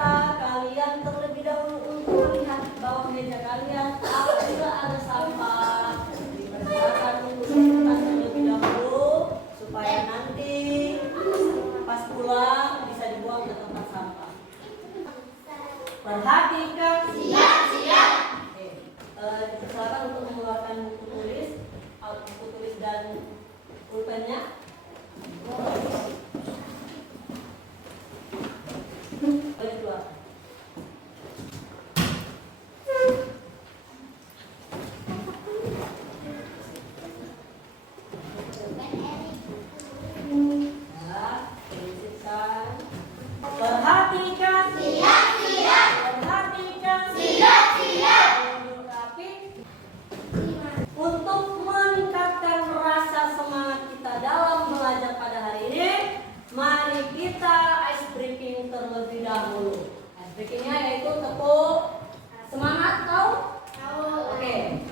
minta kalian terlebih dahulu untuk melihat bawah meja kalian apabila ada sampah. Dipersilakan untuk disimpan terlebih dahulu supaya nanti pas pulang bisa dibuang ke tempat sampah. Perhatikan. Siap. Oke. Dipersilakan untuk mengeluarkan buku tulis dan pulpennya. Untuk meningkatkan rasa semangat kita dalam belajar pada hari ini, mari kita ice breaking terlebih dahulu. Ice breakingnya yaitu tepuk semangat, tahu? Oke.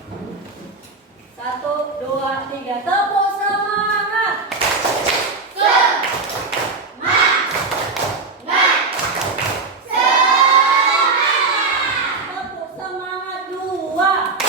1, 2, 3, tepuk semangat. Tepuk semangat 2.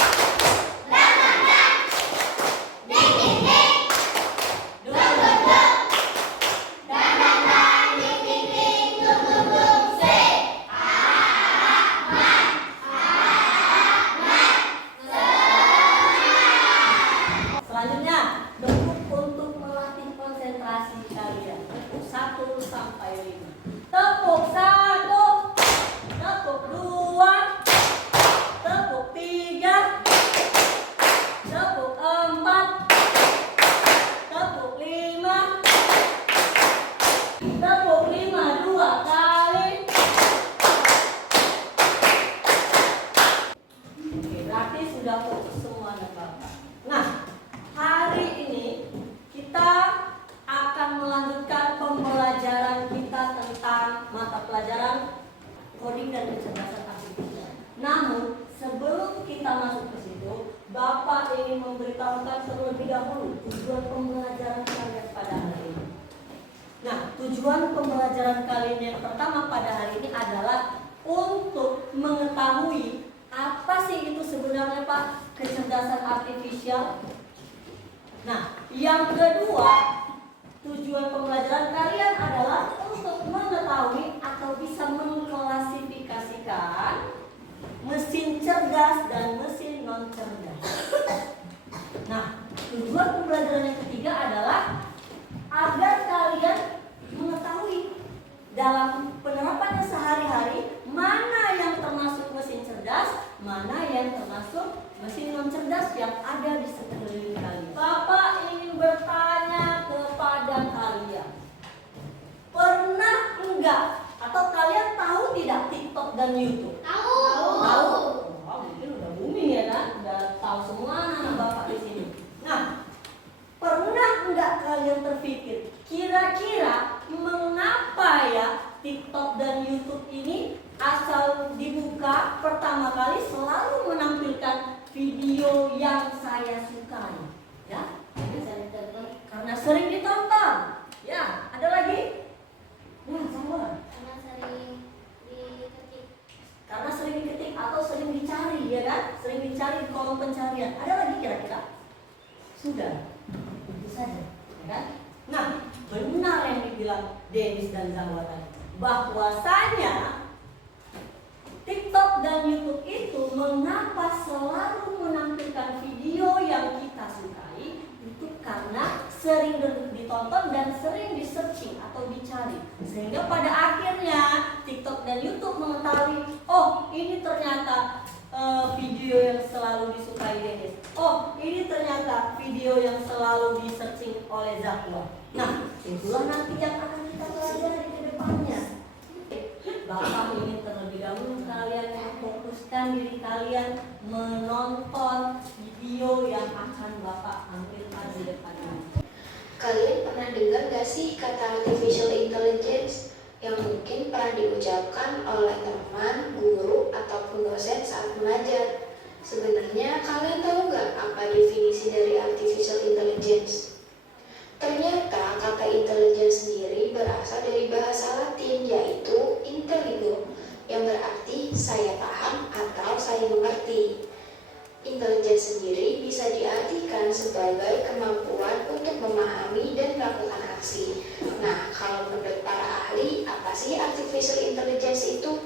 Selanjutnya, debuk untuk melatih konsentrasi kalian. Tepuk 1 sampai 5. Tepuk 1, tepuk 2, tepuk 3, tepuk 4, tepuk 5, tepuk 5 2 kali. Oke, berarti sudah fokus semua anak Bapak. Nah, hari ini kita akan melanjutkan pembelajaran kita tentang mata pelajaran coding dan kecerdasan artifisial. Namun, sebelum kita masuk ke situ, Bapak ingin memberitahukan terlebih dahulu tujuan pembelajaran kalian pada hari ini. Nah, tujuan pembelajaran kalian yang pertama pada hari ini adalah untuk mengetahui apa sih itu sebenarnya Pak kecerdasan artifisial. Nah, yang kedua, tujuan pembelajaran kalian adalah untuk mengetahui atau bisa mengklasifikasikan mesin cerdas dan mesin non cerdas. Nah, tujuan pembelajaran yang ketiga adalah agar kalian mengetahui dalam penerapannya sehari-hari mana yang termasuk mesin cerdas, mana yang termasuk mesin non cerdas yang ada di sekeliling kalian. Bapak ingin bertanya kepada kalian, pernah enggak atau kalian tahu tidak TikTok dan YouTube? Tahu. Wah, mungkin udah booming ya kan? Udah tahu semua anak Bapak di sini. Nah, pernah enggak kalian terpikir kira-kira mengapa ya TikTok dan YouTube ini asal dibuka pertama kali selalu menampilkan video yang saya sukai? Ya, karena sering ditonton. Ya, ada lagi? Ya, sama. Karena sering diketik atau sering dicari, ya kan? Sering dicari di kolom pencarian. Ada lagi kira-kira? Sudah, itu saja, ya kan? Nah, benar yang dibilang Dennis dan Zahwa tadi, bahwasanya TikTok dan YouTube itu mengapa selalu menampilkan video yang kita sukai, itu karena sering ditonton dan sering di-searching atau dicari, sehingga pada akhirnya TikTok dan YouTube mengetahui, oh ini ternyata video yang selalu disukai Dennis, oh ini ternyata video yang selalu di-searching oleh Zahwa. Nah, itulah nanti yang akan kita pelajari ke depannya. Bapak ingin terlebih dahulu kalian fokuskan diri kalian menonton video yang akan Bapak tampilkan di depannya. Kalian pernah dengar gak sih kata artificial intelligence yang mungkin pernah diucapkan oleh teman, guru, ataupun dosen saat mengajar? Sebenarnya kalian tahu gak apa definisi dari artificial intelligence? Ternyata kata intelligence sendiri berasal dari bahasa Latin yaitu intelligo, intelligence sendiri bisa diartikan sebagai kemampuan untuk memahami dan melakukan aksi. Nah, kalau menurut para ahli, apa sih artificial intelligence itu?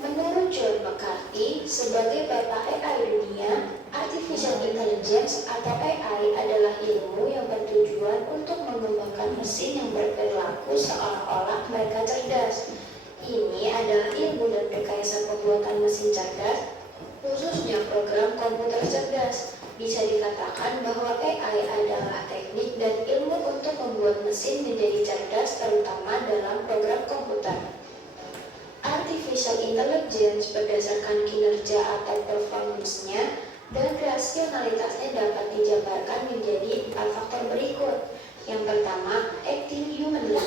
Menurut John McCarthy, sebagai bapak AI dunia, artificial intelligence atau AI adalah ilmu yang bertujuan untuk mengembangkan mesin yang berperilaku seolah-olah mereka cerdas. Ini adalah ilmu dan rekayasa pembuatan mesin cerdas, khususnya program komputer cerdas. Bisa dikatakan bahwa AI adalah teknik dan ilmu untuk membuat mesin menjadi cerdas, terutama dalam program komputer. Artificial intelligence berdasarkan kinerja atau performance-nya dan rasionalitasnya dapat dijabarkan menjadi 4 faktor berikut. Yang pertama, acting humanly,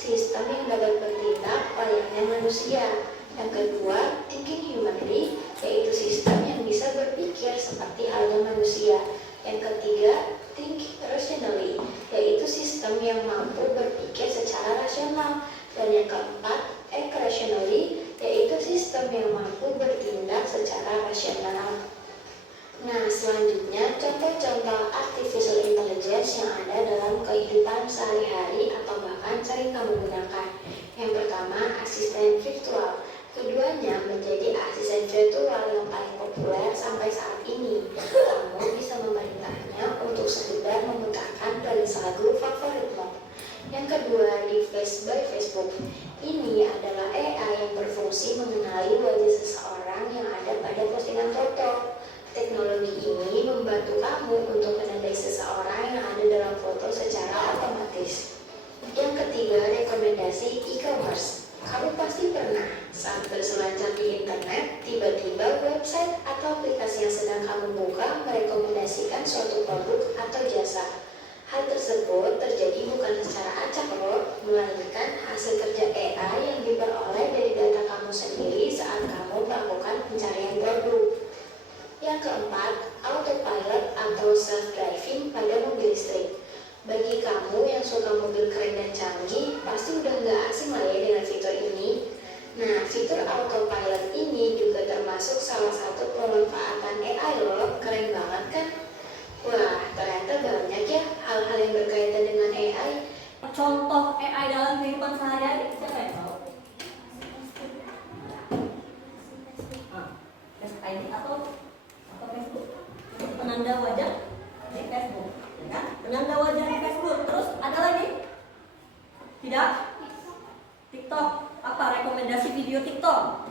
sistem yang dapat bertindak layaknya manusia. Yang kedua, thinking humanly, yaitu sistem yang bisa berpikir seperti halnya manusia. Yang ketiga, think rationally, yaitu sistem yang mampu berpikir secara rasional. Dan yang keempat, act rationally, yaitu sistem yang mampu bertindak secara rasional. Nah, selanjutnya contoh-contoh artificial intelligence yang ada dalam kehidupan sehari-hari atau bahkan sering kamu gunakan. Yang pertama, asisten virtual. Keduanya menjadi asisten virtual yang paling populer sampai saat ini. Kamu bisa memerintahnya untuk sekedar memutarkan playlist lagu favoritmu. Yang kedua, Device by Facebook. Ini adalah AI yang berfungsi mengenali wajah seseorang yang ada pada postingan foto. Teknologi ini membantu kamu untuk menandai seseorang yang ada dalam foto secara otomatis. Yang ketiga, rekomendasi e-commerce. Kamu pasti pernah saat berselancar di internet, tiba-tiba website atau aplikasi yang sedang kamu buka merekomendasikan suatu produk atau jasa. Hal tersebut terjadi bukan secara acak loh, melainkan hasil kerja AI yang diperoleh dari data kamu sendiri saat kamu melakukan pencarian produk. Yang keempat, autopilot atau self-driving pada mobil listrik. Bagi kamu yang suka mobil keren dan canggih, pasti udah nggak asing lah ya dengan fitur ini. Nah, fitur autopilot ini juga termasuk salah satu pemanfaatan AI loh, keren banget kan? Wah, ternyata banyak ya hal-hal yang berkaitan dengan AI. Contoh AI dalam kehidupan sehari-hari siapa yang tahu? Face ID atau Facebook? Penanda wajah di Facebook, ya kan? Penanda wajah di Facebook. Terus ada lagi? Tidak? TikTok. Apa rekomendasi video TikTok?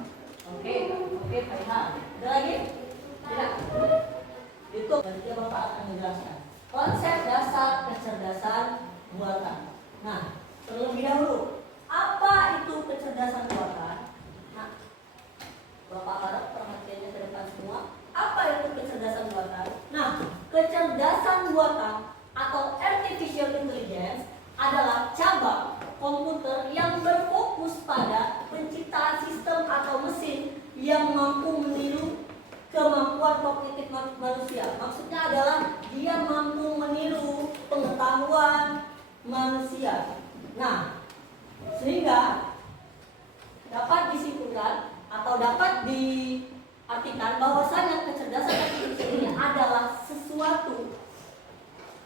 Oke, Faiha. Ada lagi? Tidak? YouTube. Nanti Bapak akan menjelaskan konsep dasar kecerdasan buatan. Nah, terlebih dahulu, apa itu kecerdasan buatan? Nah, Bapak harap perhatiannya ke depan semua. Apa itu kecerdasan buatan? Nah, kecerdasan buatan atau artificial intelligence adalah cabang komputer yang berfokus pada penciptaan sistem atau mesin yang mampu meniru kemampuan kognitif manusia. Maksudnya adalah dia mampu meniru pengetahuan manusia. Nah, sehingga dapat disimpulkan atau dapat diartikan bahwasanya kecerdasan artificial ini adalah sesuatu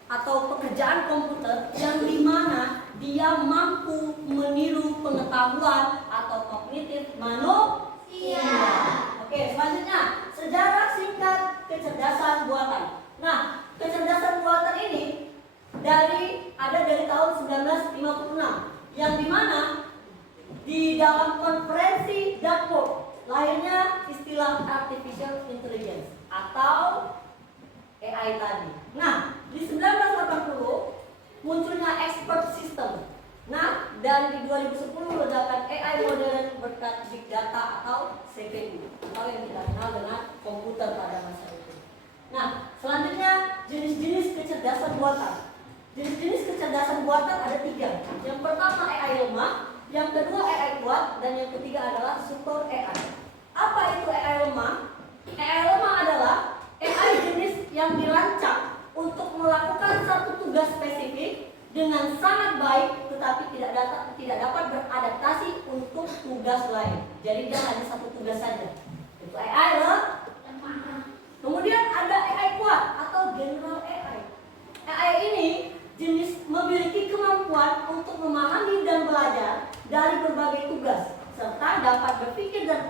atau pekerjaan komputer yang dimana dia mampu meniru pengetahuan atau kognitif manusia. Oke, selanjutnya sejarah singkat kecerdasan buatan. Nah, kecerdasan buatan ini ada dari tahun 1956 yang dimana di dalam konferensi Dartmouth lahirnya istilah artificial intelligence atau AI tadi. Nah, di 1980 munculnya expert system. Nah, dan di 2010 ledakan AI modern berkat big data atau CPU atau yang kita kenal dengan komputer pada masa itu. Nah, selanjutnya jenis-jenis kecerdasan buatan. Jenis-jenis kecerdasan buatan ada 3. Yang pertama AI lemah, yang kedua AI kuat, dan yang ketiga adalah super AI. Apa itu AI lemah? AI lemah adalah AI jenis yang dirancang untuk melakukan satu tugas spesifik dengan sangat baik, tetapi tidak dapat beradaptasi untuk tugas lain. Jadi dia hanya satu tugas saja. Itu AI lemah. Kemudian ada AI kuat atau general AI. AI ini jenis memiliki kemampuan untuk memahami dan belajar dari berbagai tugas serta dapat berpikir dan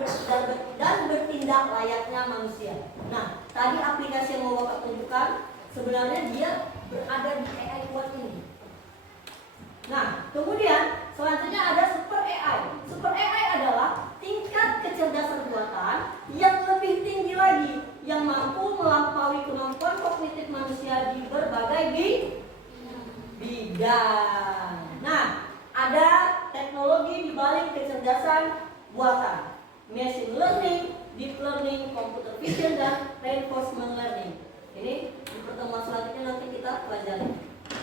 bertindak layaknya manusia. Nah, tadi aplikasi yang mau Bapak tunjukkan sebenarnya dia berada di AI kuat ini. Nah, kemudian selanjutnya ada super AI. Super AI adalah tingkat kecerdasan buatan yang lebih tinggi lagi, yang mampu melampaui kemampuan kognitif manusia di berbagai bidang. Nah, ada teknologi di balik kecerdasan buatan, machine learning, deep learning, computer vision, dan reinforcement learning. Ini di pertemuan selanjutnya nanti kita pelajari.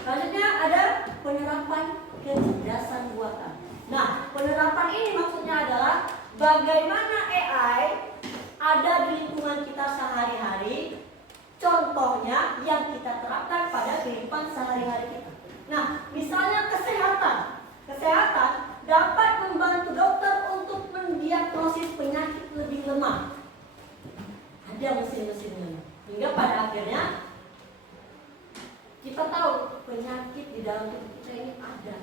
Selanjutnya ada penerapan kecerdasan buatan. Nah, penerapan ini maksudnya adalah bagaimana AI ada di lingkungan kita sehari-hari. Contohnya yang kita terapkan pada kehidupan sehari-hari kita. Nah, misalnya kesehatan. Kesehatan dapat membantu dokter untuk mendiagnosis penyakit lebih lemah. Ada mesin-mesinnya. Hingga pada akhirnya kita tahu penyakit di dalam tubuh kita ini ada.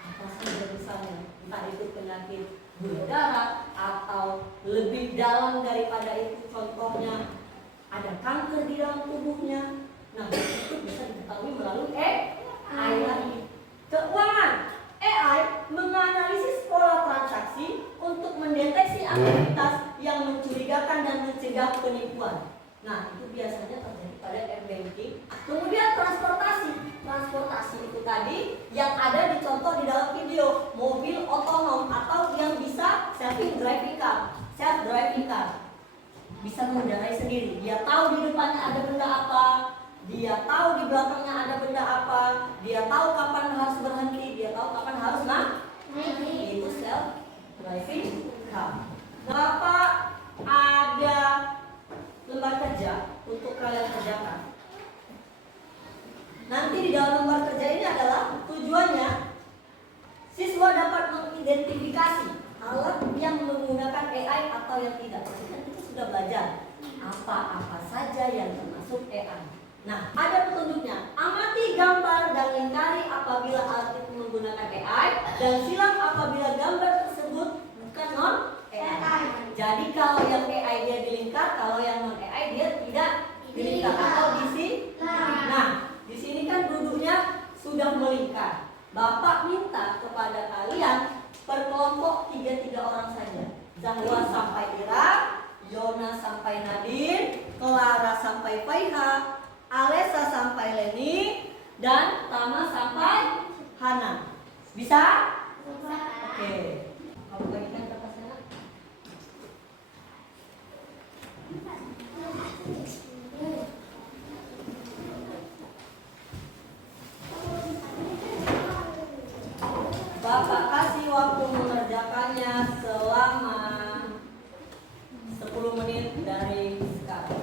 Apa saja misalnya, entah itu penyakit gula darah atau lebih dalam daripada itu, contohnya ada kanker di dalam tubuhnya. Nah, itu bisa diketahui melalui AI lagi. Keuangan, AI menganalisis pola transaksi untuk mendeteksi aktivitas yang mencurigakan dan mencegah penipuan. Nah, itu biasanya terjadi pada m-banking. Kemudian transportasi. Transportasi itu tadi yang ada dicontoh di dalam video, mobil otonom atau yang bisa self-driving car. Self-driving car bisa mengendarai sendiri. Dia tahu di depannya ada benda apa, dia tahu di belakangnya ada benda apa, dia tahu kapan harus berhenti, dia tahu kapan harus naik. Itu self-driving car. Bapak ada lembar kerja untuk kalian kerjakan. Nanti di dalam lembar kerja ini adalah tujuannya siswa dapat mengidentifikasi alat yang menggunakan AI atau yang tidak. Kita sudah belajar apa-apa saja yang termasuk AI. Nah, ada petunjuknya. Amati gambar dan lingkari apabila alat itu menggunakan AI dan silang apabila gambar tersebut bukan non-AI. Jadi kalau yang AI dia dilingkar, kalau yang non-AI dia tidak dilingkar atau diisi. Nah, di sini kan duduknya sudah melingkar. Bapak minta kepada kalian per kelompok 3 orang saja. Zahwa sampai Ira, Yona sampai Nadine, Clara sampai Faiha, Alessa sampai Leni, dan Tama sampai Hana. Bisa? Bisa. Oke. Kamu bagikan kertasnya. Bapak kasih waktu mengerjakannya selama 10 menit dari sekarang.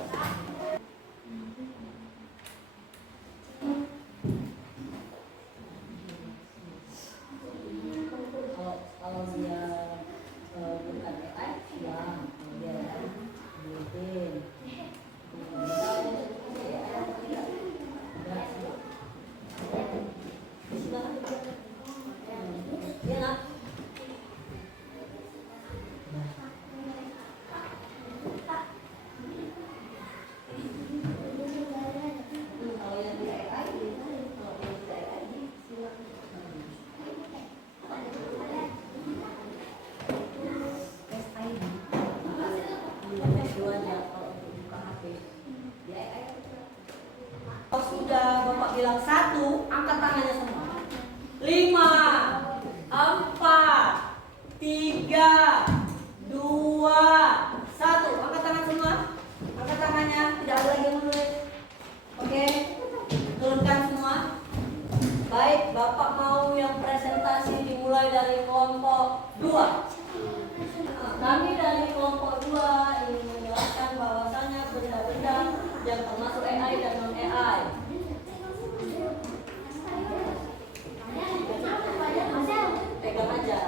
Kalau dia bukan AI, ya dia bikin. Kalau sudah Bapak bilang 1, angkat tangannya semua. 5, 4, 3, 2, 1. Angkat tangan semua. Angkat tangannya, tidak ada lagi yang menulis. Oke, turunkan semua. Baik, Bapak mau yang presentasi dimulai dari kelompok 2. Kami dari kelompok 2 ingin menjelaskan bahwasannya benda-benda yang termasuk AI dan non-AI. Pegang aja.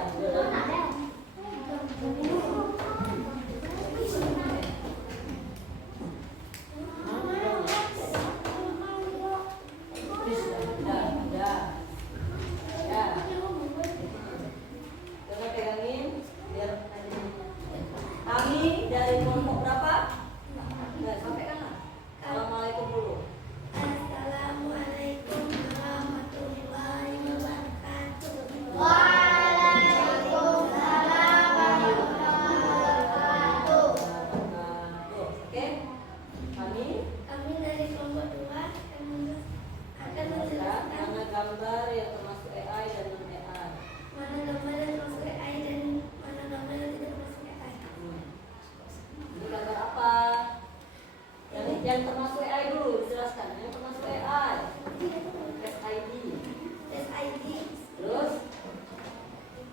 Kami dari kelompok berapa? Nah, sampaikan lah. Assalamualaikum dulu. Assalamualaikum warahmatullahi wabarakatuh. Oke. Kami Kami dari kelompok 2 akan menjelaskan mana gambar yang termasuk AI dan non AI. mana gambar yang termasuk AI dan mana gambar yang tidak termasuk AI. Ini gambar apa? Yang termasuk AI dulu dijelaskan. Yang termasuk AI. Face ID. Face ID, Terus,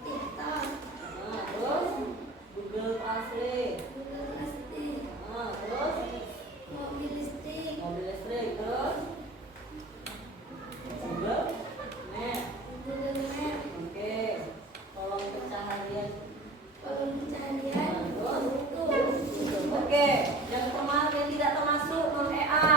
TikTok, terus Google Translate. Google Translate, Terus mobil listrik, mobil listrik. Terus Google Map. Google Map, Oke. Kolom pencaharian. kolom pencaharian, Terus YouTube. Oke, yang tidak termasuk non AI.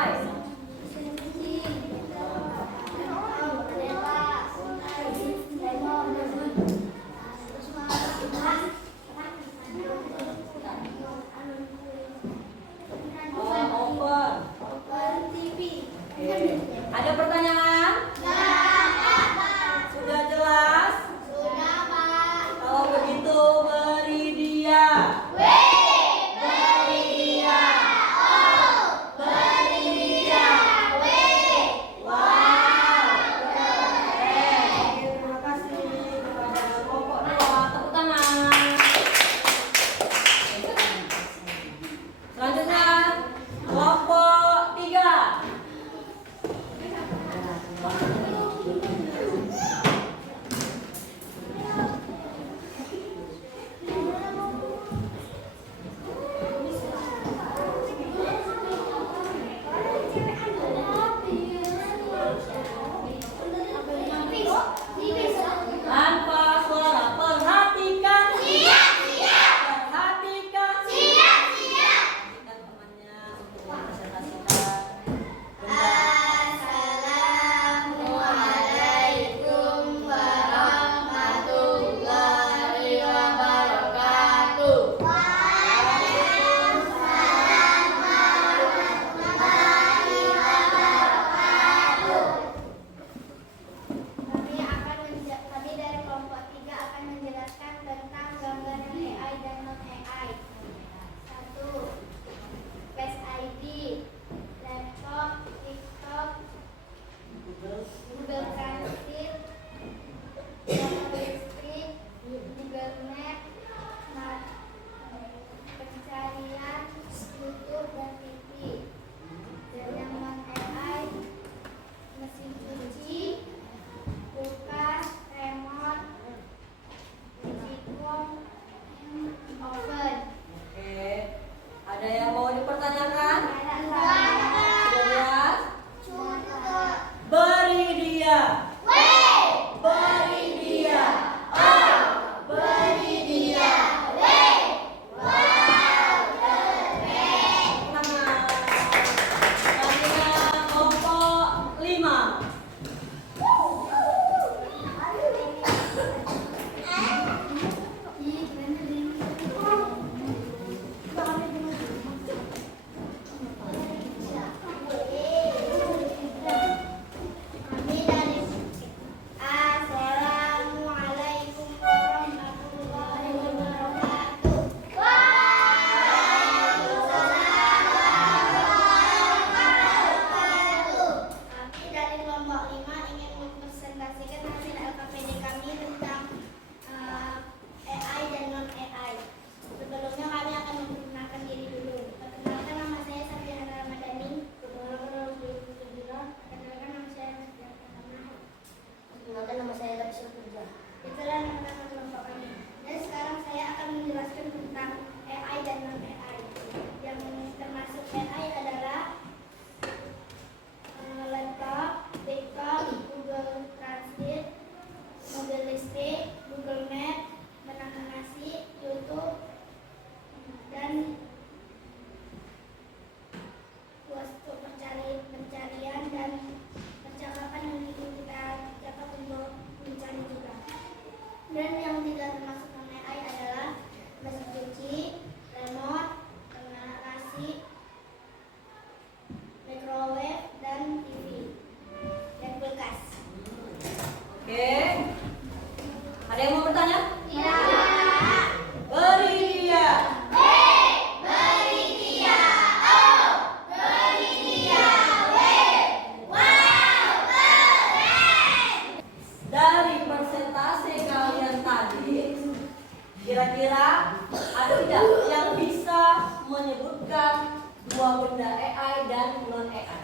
dua benda AI dan non AI.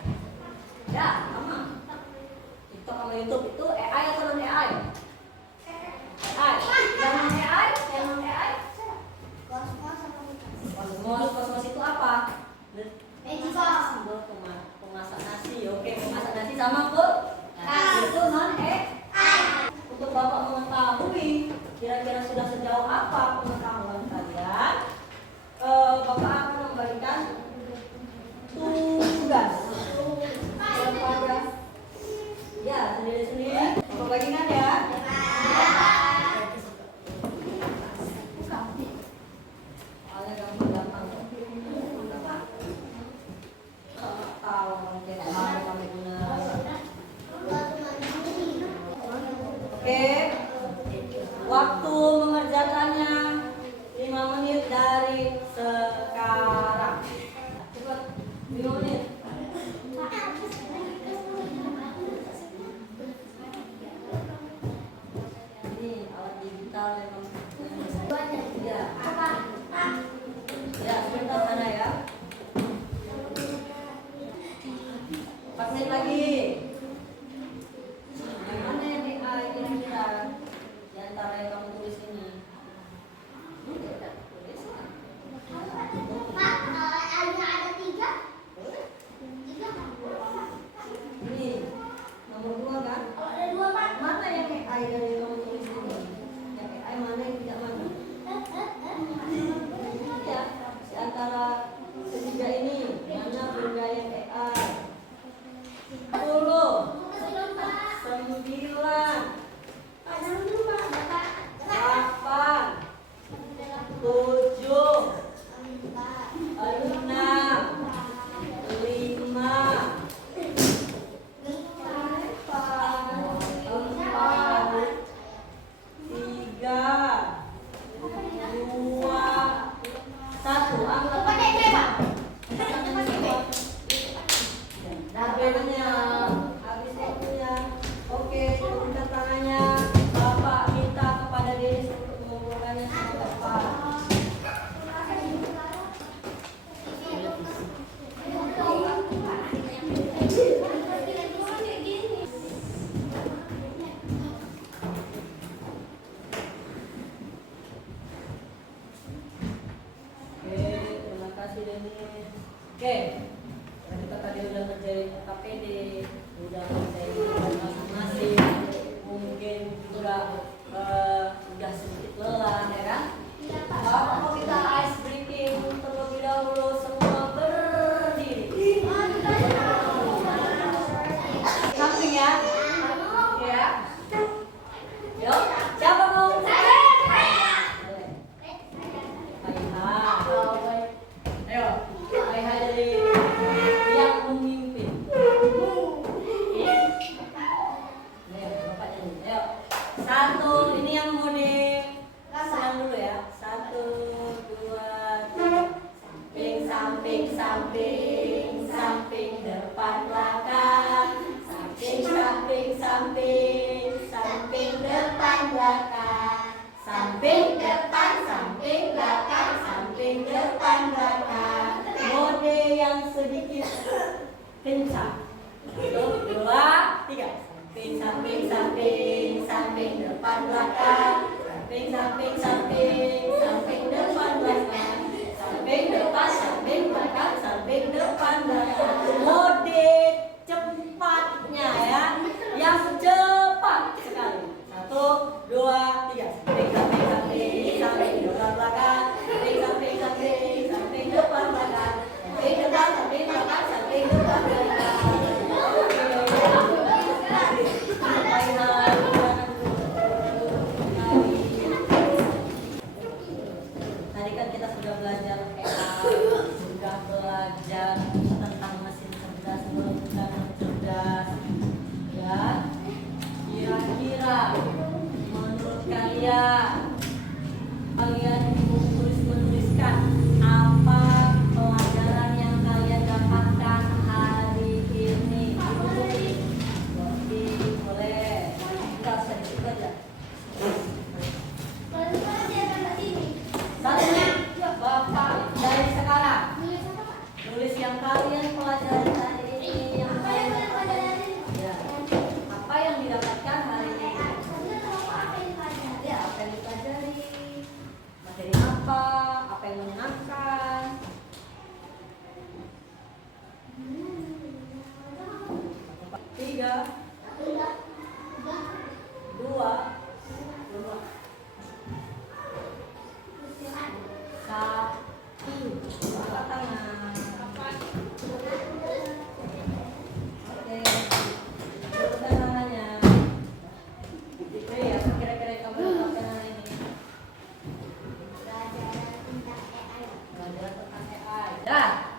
Ya, sama. TikTok sama YouTube itu AI atau non AI? AI. Yang non AI, yang non AI. Kosmos itu apa? Pemasak nasi. Oke, pemasak nasi sama itu non AI. Untuk Bapak mengetahui kira-kira sudah sejauh apa pengetahuan kalian, Bapak akan memberikan tugas kepada ya sendiri-sendiri. Bapak bagikan ya. Soalnya gampang-gampang kok. Tahu mungkin hari kami guna. Oke. Waktu mengerjakannya 5 menit dari sekarang. Cepat, 5 menit. Ini alat digital memang. Ya. Ya, sebentar sana ya. 4 menit lagi. Yang mana yang AI kira-kira di antara yang kamu tulis ini? Ini nomor 2 kan? Mana yang AI dari kamu tulis ini? Yang AI mana yang tidak mana? Ya, di antara ketiga ini mana benda yang AI? 10, 9, 8, 7, 6, 5, 4, 3, 2, 1. Bedanya habis waktunya. Oke, turunkan tangannya. Bapak minta kepada Denis untuk mengumpulkannya sama Bapak. Oke, terima kasih Denis. Oke. Kita tadi udah ngerjain KPD, udah ngerjain masing-masing, mungkin udah sedikit lelah ya kan? Mau kita ice breaking terlebih dahulu, semua berdiri. Samping ya, ya. Yuk, siapa mau? Ayo, Aiha dari yang memimpin. Ayo, Bapak nyanyi. Ayo. 1, ini yang mode senang dulu ya. 1, 2, 3. Samping, samping, samping, depan belakang. Samping, samping, samping, samping, depan belakang. Samping, depan, samping, belakang, samping, depan, belakang. Mode yang sedikit kencang. 1, 2, 3. Samping, samping, samping, samping, depan, belakang. Samping, samping, samping, samping, depan, belakang. Samping, depan, samping, belakang, samping, depan, belakang. Mode cepatnya ya, yang cepat sekali. 1, 2, 3. Samping, samping, samping, samping, depan, belakang. Samping, samping, samping, samping, depan, belakang. Samping, depan, samping, belakang, samping, depan, belakang. Tadi kan kita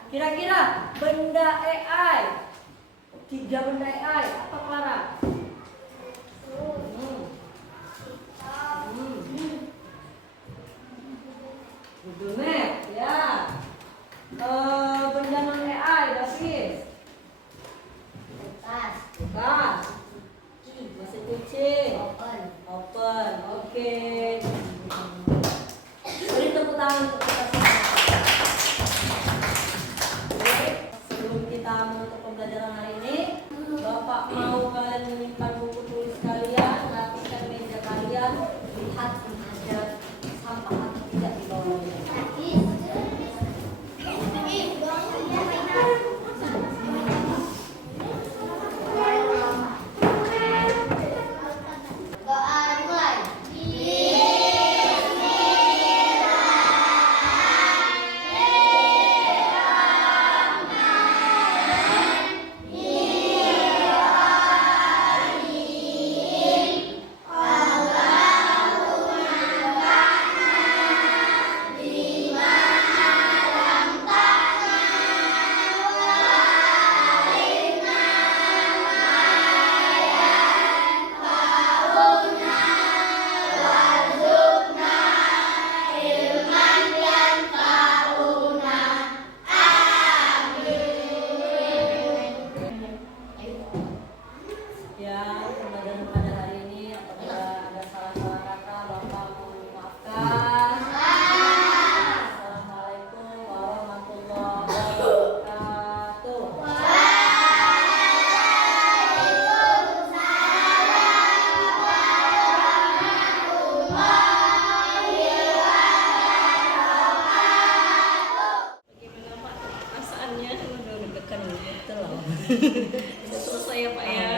Kira-kira benda AI, 3 benda AI apa Clara? Google Map, ya. Benda non AI, David. Bukas. Masih kucing. Open. Oke. Beri tepuk tangan untuk kita semua. Oke. Sebelum kita menutup pembelajaran hari ini, Bapak mau kalian menyimpan buku tulis kalian, rapikan meja kalian, lihat ada sampah atau tidak di bawahnya. Ya, pembelajaran pada hari ini apabila ada salah-salah kata, Bapak mohon dimaafkan. Assalamualaikum warahmatullahi wabarakatuh. Bagaimana Pak perasaannya? Udah deg-degan betul loh. Sudah selesai ya Pak ya.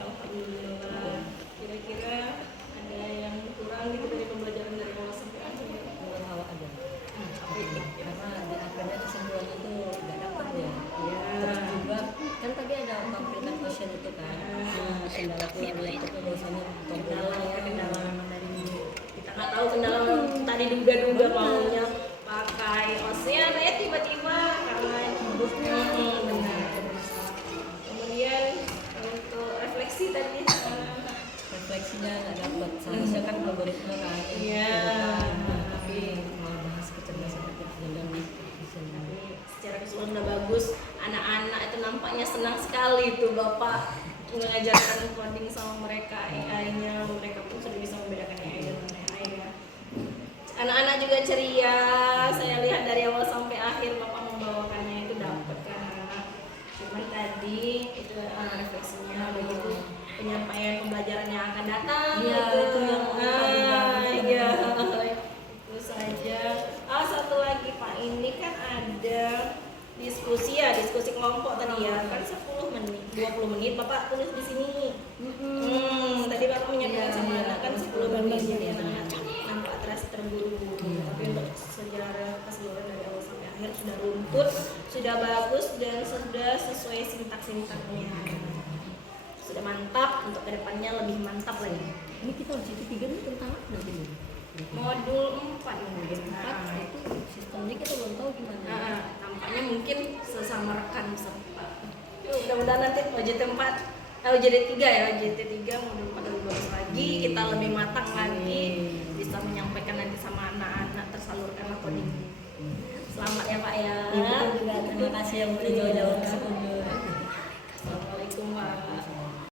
Alhamdulillah. Kira-kira ada yang kurang gitu dari pembelajaran dari awal sampai akhir? Awal aja. Karena di akhirnya kesimpulan itu nggak dapat ya. Terus juga kan tadi ada complicated question itu kan. Kendala pula itu bahwasanya Kendala ya, kendala memang dari kita nggak tahu kendala tadi duga-duga maunya pakai OSIAN tiba-tiba karena hidupnya benar. Kemudian untuk refleksi tadi refleksinya nggak dapat. Seharusnya kan algoritma kan. Iya. Tapi mau bahas kecerdasan artifisial dan tapi secara keseluruhan udah bagus. Anak-anak itu nampaknya senang sekali tuh Bapak mengajarkan coding sama mereka, AI-nya mereka pun sudah bisa membedakan AI dengan AI ya. Anak-anak juga ceria, saya lihat dari awal sampai akhir Bapak membawakannya itu dapat kan anak. Cuman tadi itu refleksinya begitu penyampaian pembelajaran yang akan datang. Iya, itu yang iya, itu saja. Satu lagi Pak, ini kan ada diskusi ya, diskusi kelompok tadi ya, kan 10 menit, 20 menit Bapak tulis di sini. Tadi Bapak menyampaikan sama anak kan 10 menit, jadi anak-anak nampak terasa terburu-buru. Tapi untuk sejarah keseluruhan dari awal sampai akhir sudah runtut, sudah bagus dan sudah sesuai sintak-sintaknya. Sudah mantap, untuk kedepannya lebih mantap lagi. ini kita uji 3 ini tentang apa nanti? Modul 4 mungkin. 4 itu sistemnya kita belum tahu gimana. Nampaknya mungkin sesama rekan peserta. Mudah-mudahan nanti OJT 4, OJT 3 ya, OJT 3 modul 4 lebih bagus lagi, kita lebih matang lagi, bisa menyampaikan nanti sama anak-anak, tersalurkanlah coding. Selamat ya Pak ya. Ibu juga terima kasih yang udah jauh-jauh ke